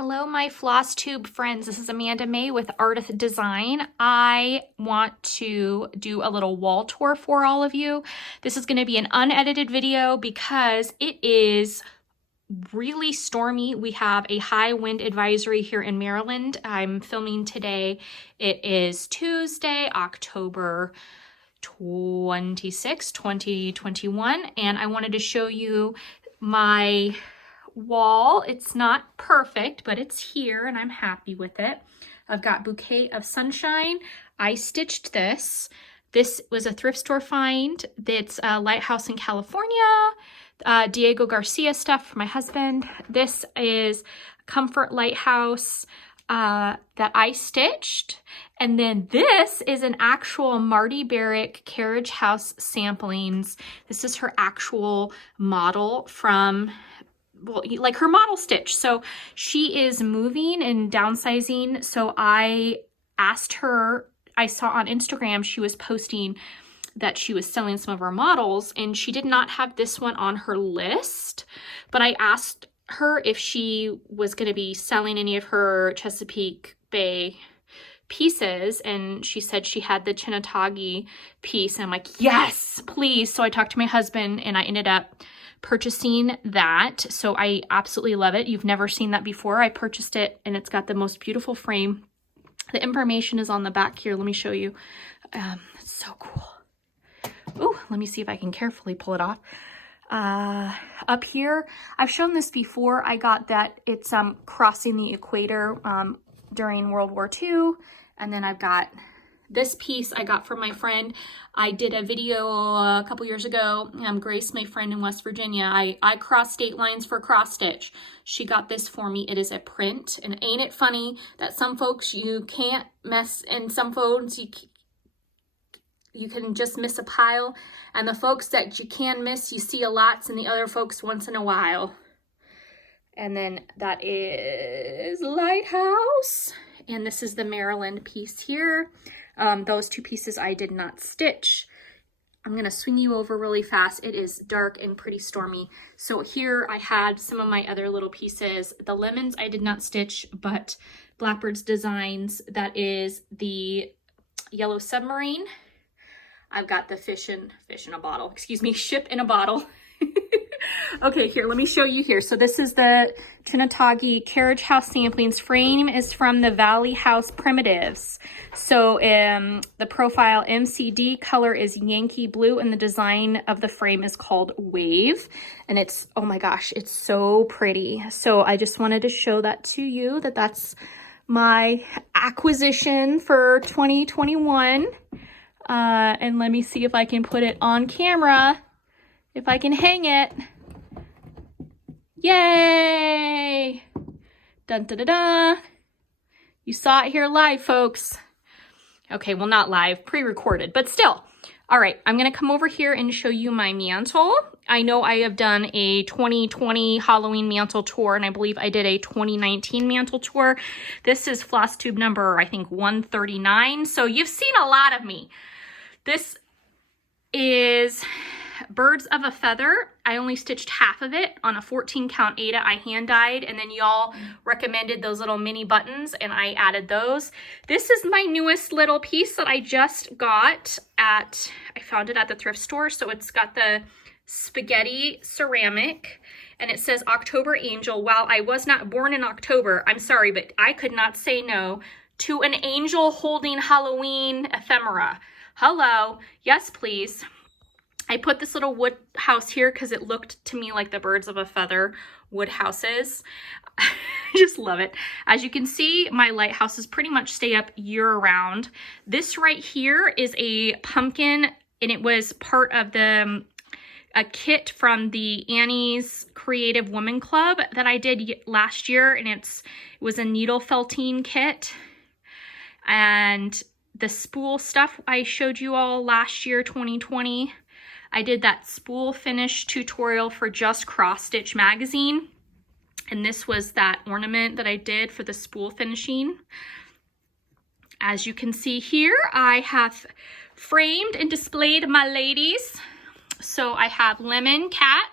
Hello, my Flosstube friends. This is Amanda Mae with Ardith Design. I want to do a little wall tour for all of you. This is going to be an unedited video because it is really stormy. We have a high wind advisory here in Maryland. I'm filming today. It is Tuesday, October 26, 2021, and I wanted to show you my wall. It's not perfect, but it's here and I'm happy with it. I've got Bouquet of Sunshine. I stitched this. This was a thrift store find. It's a Lighthouse in California. Diego Garcia stuff for my husband. This is Comfort Lighthouse that I stitched. And then this is an actual Marty Barrick Carriage House samplings. This is her actual model from, well, like her model stitch. So she is moving and downsizing. So I asked her, I saw on Instagram, she was posting that she was selling some of her models and she did not have this one on her list, but I asked her if she was going to be selling any of her Chesapeake Bay pieces, and she said she had the Chinatagi piece, and I'm like, yes, please. So I talked to my husband and I ended up purchasing that. So I absolutely love it. You've never seen that before. I purchased it and it's got the most beautiful frame. The information is on the back here. Let me show you. It's so cool. Oh, let me see if I can carefully pull it off. Up here, I've shown this before. I got that it's crossing the equator during World War II. And then I've got this piece I got from my friend. I did a video a couple years ago. Grace, my friend in West Virginia, I cross state lines for cross stitch. She got this for me. It is a print. And ain't it funny that some folks you can't mess, and some folks you can just miss a pile. And the folks that you can miss, you see a lot, and the other folks once in a while. And then that is Lighthouse. And this is the Maryland piece here. Those two pieces I did not stitch. I'm gonna swing you over really fast. It is dark and pretty stormy. So here I had some of my other little pieces. The lemons I did not stitch, but Blackbird's Designs, that is the Yellow Submarine. I've got the fish in a bottle, excuse me, ship in a bottle. Okay, here, let me show you here. So this is the Chinatagi Carriage House samplings. Frame is from the Valley House Primitives. So the profile MCD color is Yankee Blue, and the design of the frame is called Wave. And it's, oh my gosh, it's so pretty. So I just wanted to show that to you, that's my acquisition for 2021. And let me see if I can put it on camera, if I can hang it. Yay! Dun da da da! You saw it here live, folks. Okay, well, not live, pre-recorded, but still. All right, I'm gonna come over here and show you my mantle. I know I have done a 2020 Halloween mantle tour, and I believe I did a 2019 mantle tour. This is Flosstube number, I think, 139. So you've seen a lot of me. This is Birds of a Feather. I only stitched half of it on a 14 count Aida. I hand dyed, and then y'all recommended those little mini buttons and I added those. This is my newest little piece that I just got at, I found it at the thrift store. So it's got the spaghetti ceramic and it says October Angel. While I was not born in October, I'm sorry, but I could not say no to an angel holding Halloween ephemera. Hello, yes please. I put this little wood house here because it looked to me like the Birds of a Feather wood houses. I just love it. As you can see, my lighthouses pretty much stay up year round. This right here is a pumpkin, and it was part of the a kit from the Annie's Creative Woman Club that I did last year, and it was a needle felting kit. And the spool stuff I showed you all last year, 2020. I did that spool finish tutorial for Just Cross Stitch magazine. And this was that ornament that I did for the spool finishing. As you can see here, I have framed and displayed my ladies. So I have Lemon Cat.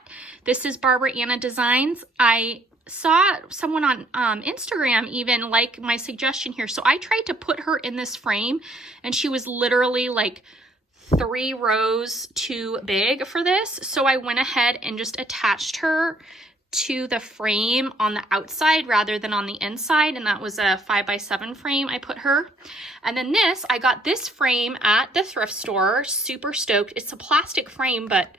This is Barbara Anna Designs. I saw someone on Instagram even like my suggestion here. So I tried to put her in this frame and she was literally like 3 rows too big for this. So I went ahead and just attached her to the frame on the outside rather than on the inside, and that was a 5x7 frame I put her. And then this, I got this frame at the thrift store, super stoked. It's a plastic frame, but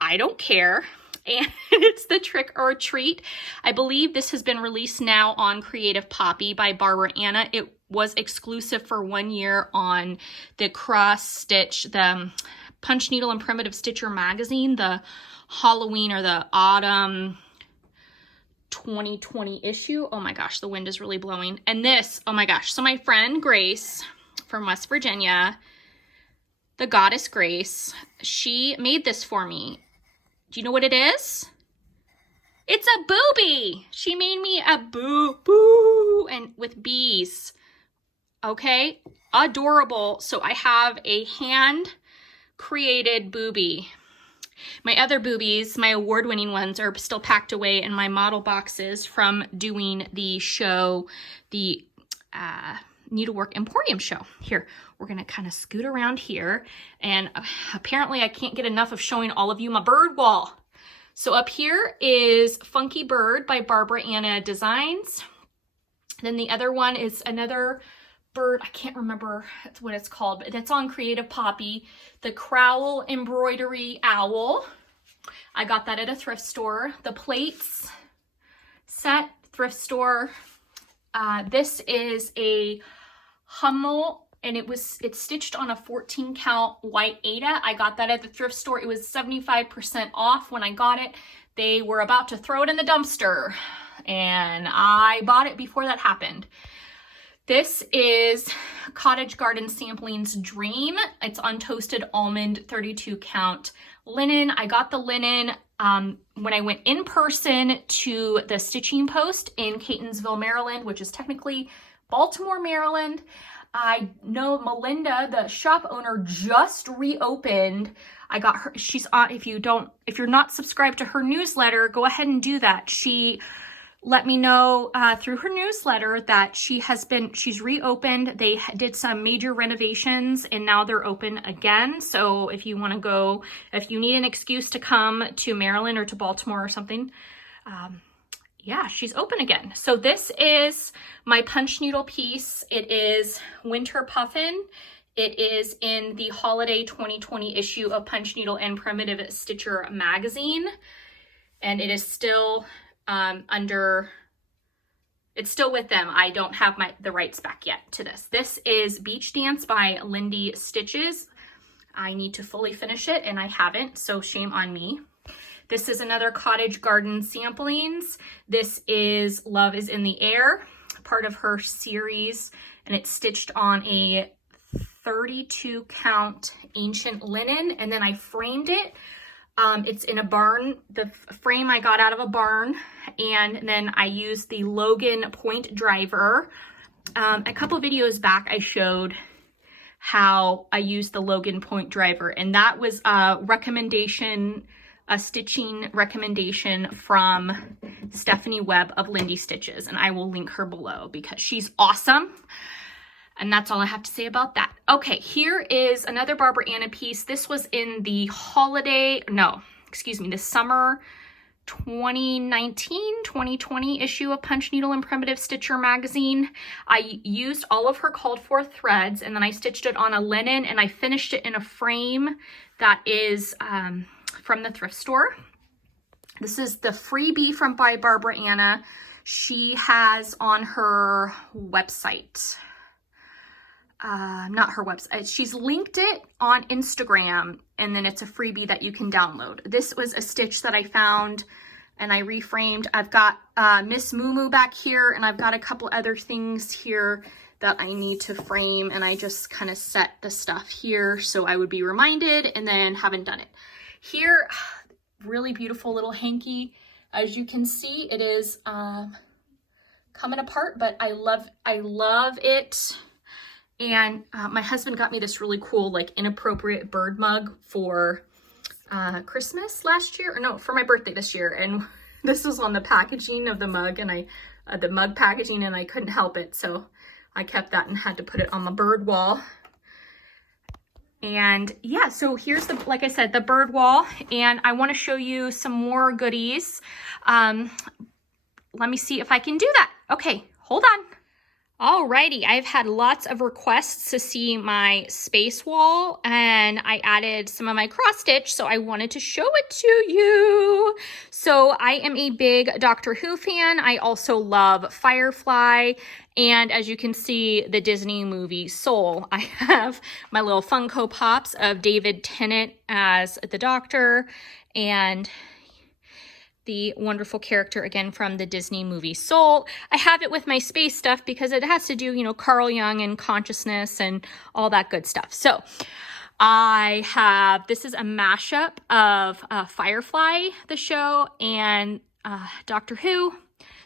I don't care. And it's the Trick or Treat. I believe this has been released now on Creative Poppy by Barbara Anna. It was exclusive for 1 year on the Cross Stitch, the Punch Needle and Primitive Stitcher magazine, the Halloween or the autumn 2020 issue. Oh my gosh, the wind is really blowing. And this, oh my gosh. So my friend Grace from West Virginia, the goddess Grace, she made this for me. Do you know what it is? It's a booby. She made me a boo and with bees. Okay, adorable. So I have a hand created booby. My other boobies, my award-winning ones, are still packed away in my model boxes from doing the show, the Needlework Emporium show. Here, we're gonna kind of scoot around here, and apparently I can't get enough of showing all of you my bird wall. So up here is Funky Bird by Barbara Anna Designs. Then the other one is another bird, I can't remember what it's called, but it's on Creative Poppy, the Crowl Embroidery Owl. I got that at a thrift store. The plates set, thrift store. This is a Hummel, and it's stitched on a 14 count white Aida. I got that at the thrift store. It was 75% off when I got it. They were about to throw it in the dumpster, and I bought it before that happened. This is Cottage Garden Sampling's Dream. It's untoasted almond 32 count linen. I got the linen when I went in person to the stitching post in Catonsville, Maryland, which is technically Baltimore, Maryland. I know Melinda, the shop owner, just reopened. I got her, she's on, if you're not subscribed to her newsletter, go ahead and do that. She let me know through her newsletter that she's reopened. They did some major renovations and now they're open again. So if you want to go, if you need an excuse to come to Maryland or to Baltimore or something, yeah, she's open again. So this is my punch needle piece. It is Winter Puffin. It is in the holiday 2020 issue of Punch Needle and Primitive Stitcher magazine. And it is still it's still with them. I don't have the rights back yet to this. This is Beach Dance by Lindy Stitches. I need to fully finish it and I haven't, so shame on me. This is another Cottage Garden Samplings. This is Love is in the Air, part of her series, and it's stitched on a 32 count ancient linen, and then I framed it. It's in a barn. The frame I got out of a barn, and then I used the Logan point driver. A couple videos back I showed how I used the Logan point driver, and that was a recommendation, a stitching recommendation from Stephanie Webb of Lindy Stitches, and I will link her below because she's awesome. And that's all I have to say about that. Okay, here is another Barbara Anna piece. This was in the the summer 2019-2020 issue of Punch Needle and Primitive Stitcher magazine. I used all of her called for threads, and then I stitched it on a linen, and I finished it in a frame that is from the thrift store. This is the freebie by Barbara Anna. She has on her website, not her website, she's linked it on Instagram, and then it's a freebie that you can download. This was a stitch that I found and I reframed. I've got Miss Moo Moo back here, and I've got a couple other things here that I need to frame, and I just kind of set the stuff here so I would be reminded, and then haven't done it. Here, really beautiful little hanky. As you can see, it is coming apart, but I love it. And my husband got me this really cool, like, inappropriate bird mug for Christmas last year, or no, for my birthday this year. And this was on the packaging of the mug, and the mug packaging, and I couldn't help it. So I kept that and had to put it on my bird wall. And yeah, so here's like I said, the bird wall, and I want to show you some more goodies. Let me see if I can do that. Okay, hold on. Alrighty, I've had lots of requests to see my space wall, and I added some of my cross stitch, so I wanted to show it to you. So I am a big Doctor Who fan. I also love Firefly, and as you can see, the Disney movie Soul. I have my little Funko Pops of David Tennant as the Doctor, and the wonderful character again from the Disney movie Soul. I have it with my space stuff because it has to do, you know, Carl Jung and consciousness and all that good stuff. So this is a mashup of Firefly, the show, and Doctor Who.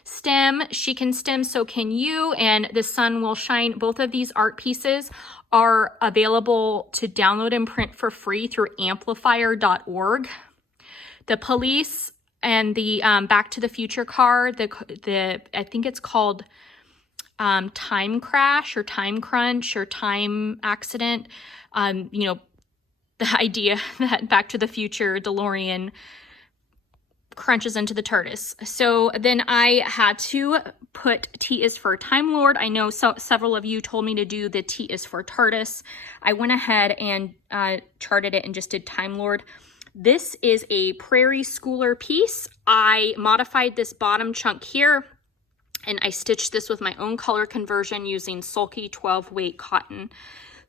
STEM, she can STEM, so can you, and the sun will shine. Both of these art pieces are available to download and print for free through amplifier.org. The police and the Back to the Future car, I think it's called Time Crash or Time Crunch or Time Accident. You know, the idea that Back to the Future DeLorean crunches into the TARDIS. So then I had to put T is for Time Lord. I know several of you told me to do the T is for TARDIS. I went ahead and charted it and just did Time Lord. This is a Prairie Schooler piece. I modified this bottom chunk here, and I stitched this with my own color conversion using Sulky 12 weight cotton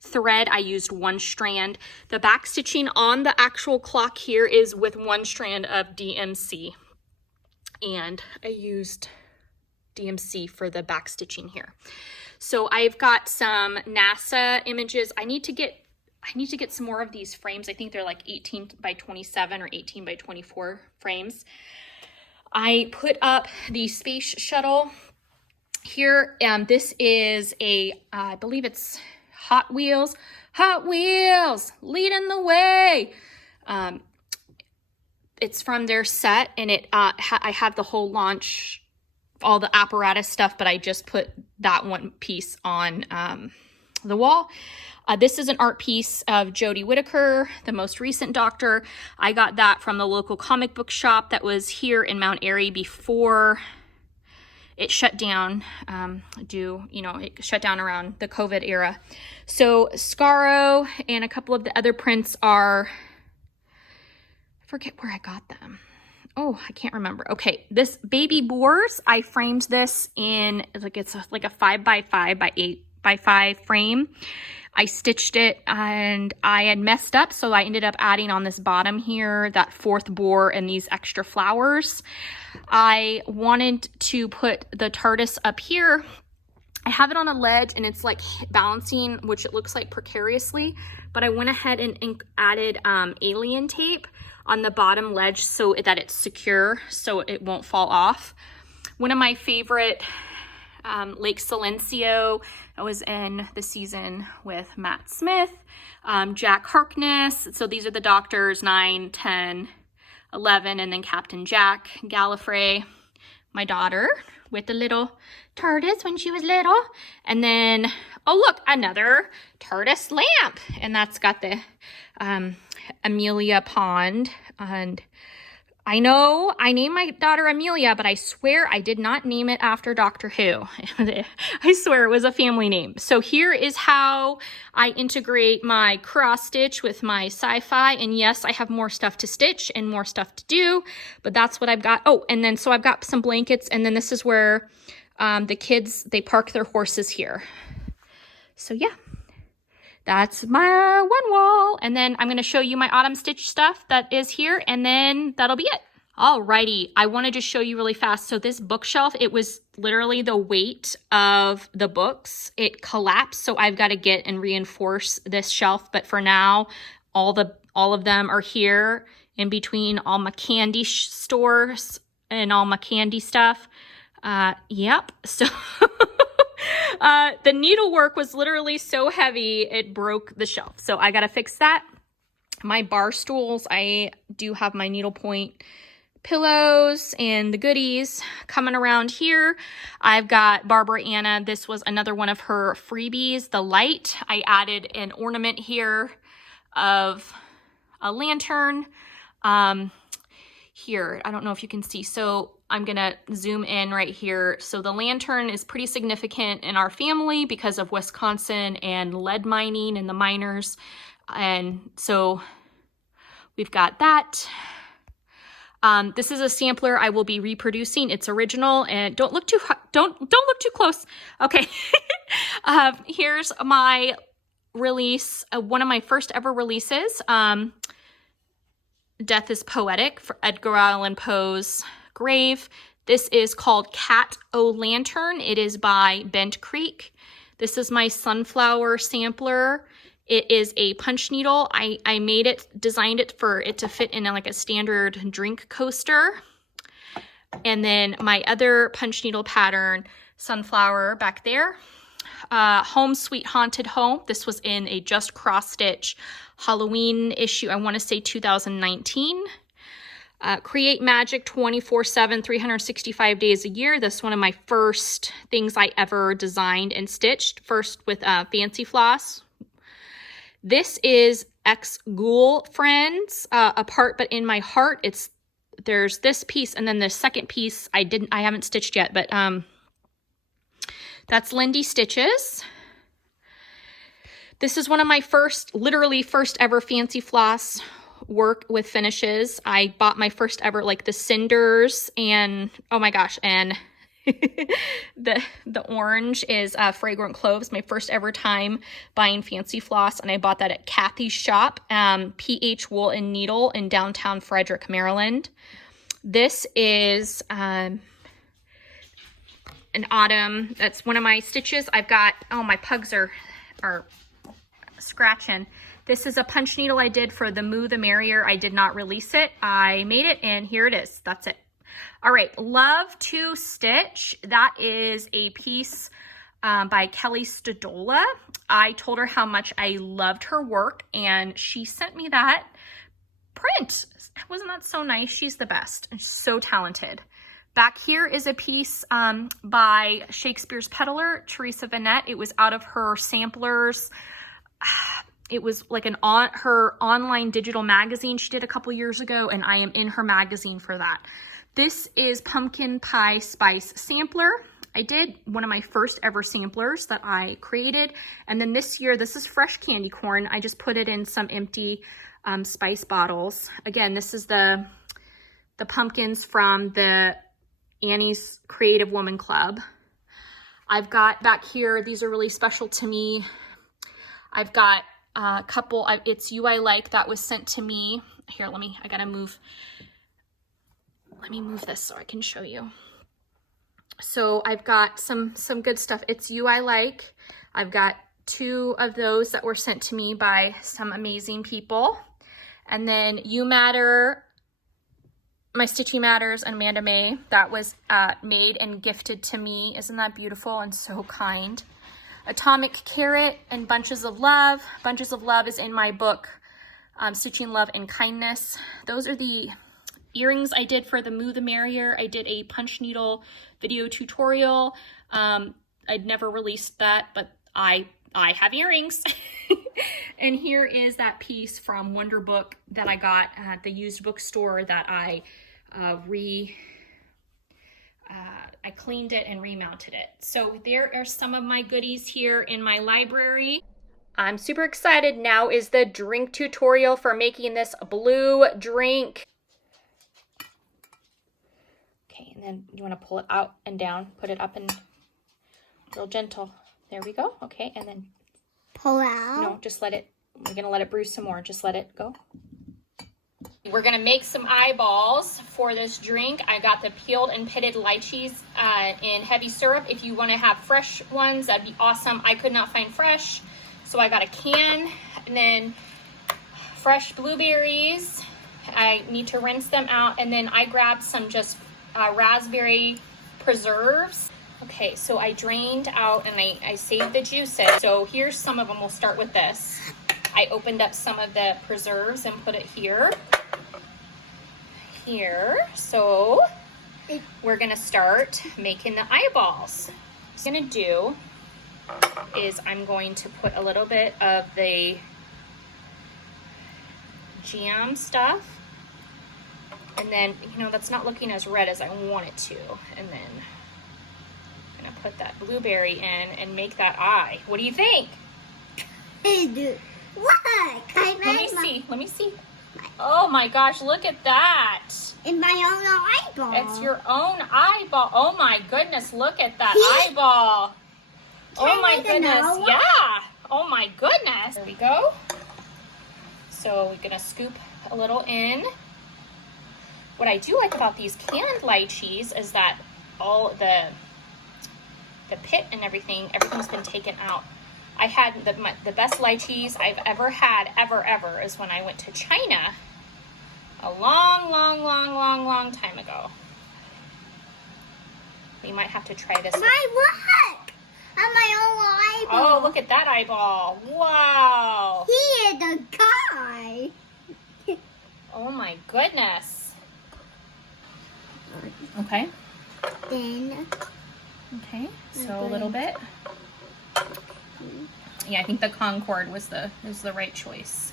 thread. I used 1 strand. The back stitching on the actual clock here is with 1 strand of DMC, and I used DMC for the back stitching here. So I've got some NASA images. I need to get some more of these frames. I think they're like 18 by 27 or 18 by 24 frames. I put up the space shuttle here. This is I believe it's Hot Wheels, leading the way. It's from their set, and I have the whole launch, all the apparatus stuff, but I just put that one piece on the wall. This is an art piece of Jodie Whittaker, the most recent Doctor. I got that from the local comic book shop that was here in Mount Airy before it shut down, it shut down around the COVID era. So Scaro and a couple of the other prints are, I forget where I got them. Oh, I can't remember. Okay, this Baby Boars, I framed this in, it's like a 5 by 5 by 8 by 5 frame. I stitched it and I had messed up, so I ended up adding on this bottom here that 4th boar and these extra flowers. I wanted to put the TARDIS up here. I have it on a ledge and it's like balancing, which it looks like precariously, but I went ahead and added alien tape on the bottom ledge so that it's secure, so it won't fall off. One of my favorite Lake Silencio. I was in the season with Matt Smith, Jack Harkness. So these are the Doctors, 9, 10, 11, and then Captain Jack Gallifrey, my daughter, with the little TARDIS when she was little. And then, oh look, another TARDIS lamp. And that's got the Amelia Pond. And I know I named my daughter Amelia, but I swear I did not name it after Doctor Who. I swear it was a family name. So here is how I integrate my cross stitch with my sci-fi. And yes, I have more stuff to stitch and more stuff to do, but that's what I've got. Oh, and then so I've got some blankets, and then this is where the kids, they park their horses here. So yeah. That's my one wall. And then I'm going to show you my autumn stitch stuff that is here, and then that'll be it. Alrighty, I wanted to show you really fast. So this bookshelf, it was literally the weight of the books. It collapsed, so I've got to get and reinforce this shelf. But for now, all of them are here in between all my candy stores and all my candy stuff. Yep, so... the needlework was literally so heavy, it broke the shelf. So I got to fix that. My bar stools, I do have my needlepoint pillows and the goodies coming around here. I've got Barbara Anna. This was another one of her freebies, the light. I added an ornament here of a lantern. Here, I don't know if you can see. So I'm gonna zoom in right here. So the lantern is pretty significant in our family because of Wisconsin and lead mining and the miners. And so we've got that. This is a sampler I will be reproducing. It's original, and don't look too close. Okay. Here's my release, one of my first ever releases. Death is Poetic for Edgar Allan Poe's grave. This is called Cat O' Lantern. It is by Bent Creek. This is my sunflower sampler. It is a punch needle. I made it, designed it for it to fit in like a standard drink coaster. And then my other punch needle pattern, sunflower back there. Home Sweet Haunted Home. This was in a just cross stitch Halloween issue, I want to say 2019. Create Magic 24/7, 365 days a year. That's one of my first things I ever designed and stitched, first with Fancy Floss. This is Ex-Ghoul Friends, Apart But in My Heart. There's this piece, and then the second piece I haven't stitched yet, but that's Lindy Stitches. This is one of my literally first ever Fancy Floss work with finishes. I bought my first ever, like the cinders, and oh my gosh, and the orange is Fragrant Cloves, my first ever time buying Fancy Floss, and I bought that at Kathy's shop, PH Wool and Needle in downtown Frederick, Maryland. This is an autumn. That's one of my stitches. I've got, oh, my pugs are scratching. This is a punch needle I did for the Moo the Merrier. I did not release it. I made it, and here it is. That's it. All right, Love to Stitch. That is a piece by Kelly Stodola. I told her how much I loved her work, and she sent me that print. Wasn't that so nice? She's the best and so talented. Back here is a piece by Shakespeare's Peddler, Teresa Vanette. It was out of her samplers. It was like her online digital magazine she did a couple years ago, and I am in her magazine for that. This is Pumpkin Pie Spice Sampler. I did one of my first ever samplers that I created. And then this year, this is fresh candy corn. I just put it in some empty spice bottles. Again, this is the pumpkins from the Annie's Creative Woman Club. I've got back here, these are really special to me. I've got a couple, it's You I Like, that was sent to me. Here, let me move this so I can show you. So I've got some good stuff. It's You I Like. I've got 2 of those that were sent to me by some amazing people. And then You Matter, My Stitchy Matters, and Amanda Mae. That was made and gifted to me. Isn't that beautiful and so kind? Atomic Carrot and Bunches of Love. Bunches of Love is in my book, Stitching Love and Kindness. Those are the earrings I did for the Moo the Merrier. I did a punch needle video tutorial. I'd never released that, but I have earrings. And here is that piece from Wonder Book that I got at the used bookstore that I cleaned it and remounted it. So there are some of my goodies here in my library. I'm super excited. Now is the drink tutorial for making this blue drink. Okay, and then you want to pull it out and down, put it up and real gentle. There we go. Okay, and then pull out. No, just let it, we're going to let it brew some more. Just let it go. We're going to make some eyeballs for this drink. I got the peeled and pitted lychees in heavy syrup. If you want to have fresh ones, that'd be awesome. I could not find fresh, so I got a can. And then fresh blueberries. I need to rinse them out. And then I grabbed some just raspberry preserves. Okay, so I drained out and I saved the juices. So here's some of them. We'll start with this. I opened up some of the preserves and put it here. here. So we're gonna start making the eyeballs. What I'm gonna do is I'm going to put a little bit of the jam stuff, and then, you know, that's not looking as red as I want it to, and then I'm gonna put that blueberry in and make that eye. What do you think? What? Let me see. Oh my gosh, look at that. In my own eyeball. It's your own eyeball. Oh my goodness, look at that eyeball. Oh my goodness, yeah. Oh my goodness. There we go. So we're gonna scoop a little in. What I do like about these canned lychees is that all the pit and everything's been taken out. I had the best lychees I've ever had, ever, is when I went to China a long time ago. We might have to try this. My look! On my own eyeball. Oh, look at that eyeball. Wow. He is the guy. Oh my goodness. Okay. Then. Okay, so a little bit. Yeah, I think the Concord was the right choice.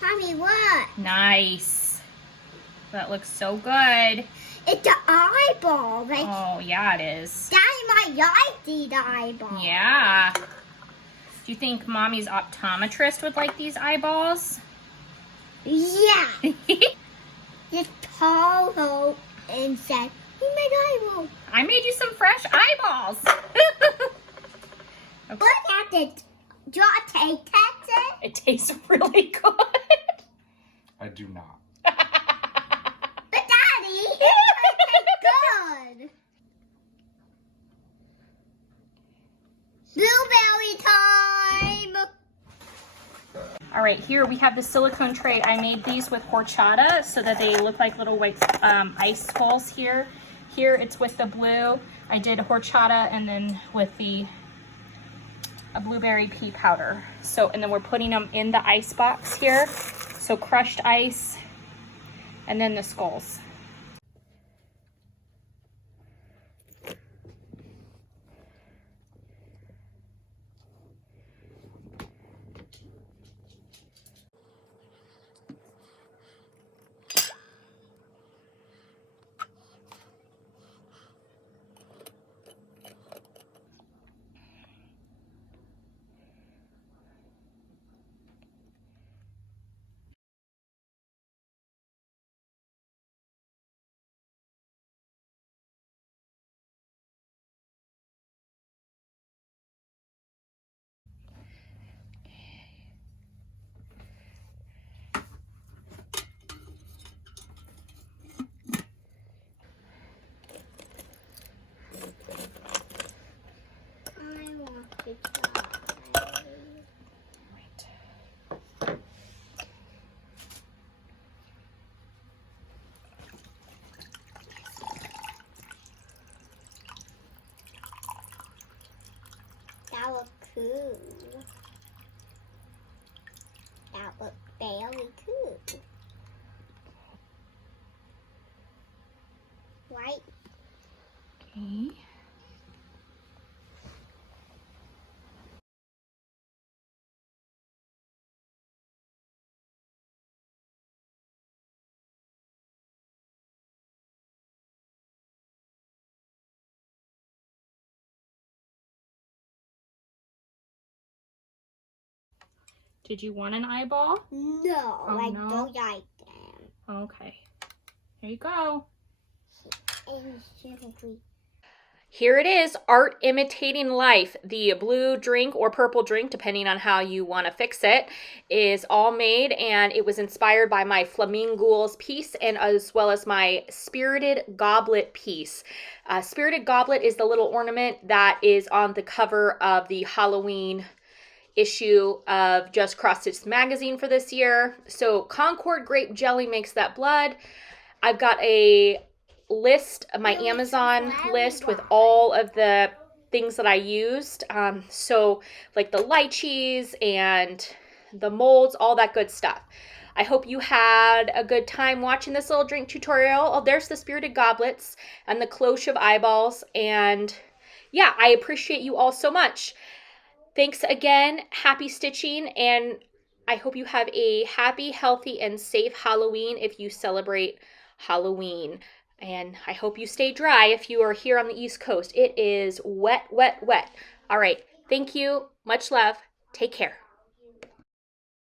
Mommy, what? Nice. That looks so good. It's the eyeball. Like, oh, yeah, it is. Daddy might like the eyeball. Yeah. Do you think Mommy's optometrist would like these eyeballs? Yeah. Just called her and said, "You made eyeball." I made you some fresh eyeballs. Okay. Look at it. Do you want to taste it? It tastes really good. I do not. But Daddy, it tastes good. Blueberry time. All right, here we have the silicone tray. I made these with horchata so that they look like little white ice balls here. Here it's with the blue. I did horchata and then with a blueberry pea powder. So, and then we're putting them in the ice box here. So crushed ice and then the skulls. That looks cool. That looks very cool. Right? Okay. Did you want an eyeball? No, Oh, I no? don't like them. Okay. Here you go. And simply. Here it is, Art Imitating Life. The blue drink or purple drink, depending on how you want to fix it, is all made, and it was inspired by my Flaminghouls piece and as well as my Spirited Goblet piece. Spirited Goblet is the little ornament that is on the cover of the Halloween issue of Just Cross Stitch magazine for this year. So Concord grape jelly makes that blood. I've got a list, my Amazon list with all of the things that I used. So like the lychees and the molds, all that good stuff. I hope you had a good time watching this little drink tutorial. Oh, there's the spirited goblets and the cloche of eyeballs. And yeah, I appreciate you all so much. Thanks again. Happy stitching. And I hope you have a happy, healthy, and safe Halloween if you celebrate Halloween. And I hope you stay dry if you are here on the East Coast. It is wet, wet, wet. All right. Thank you. Much love. Take care.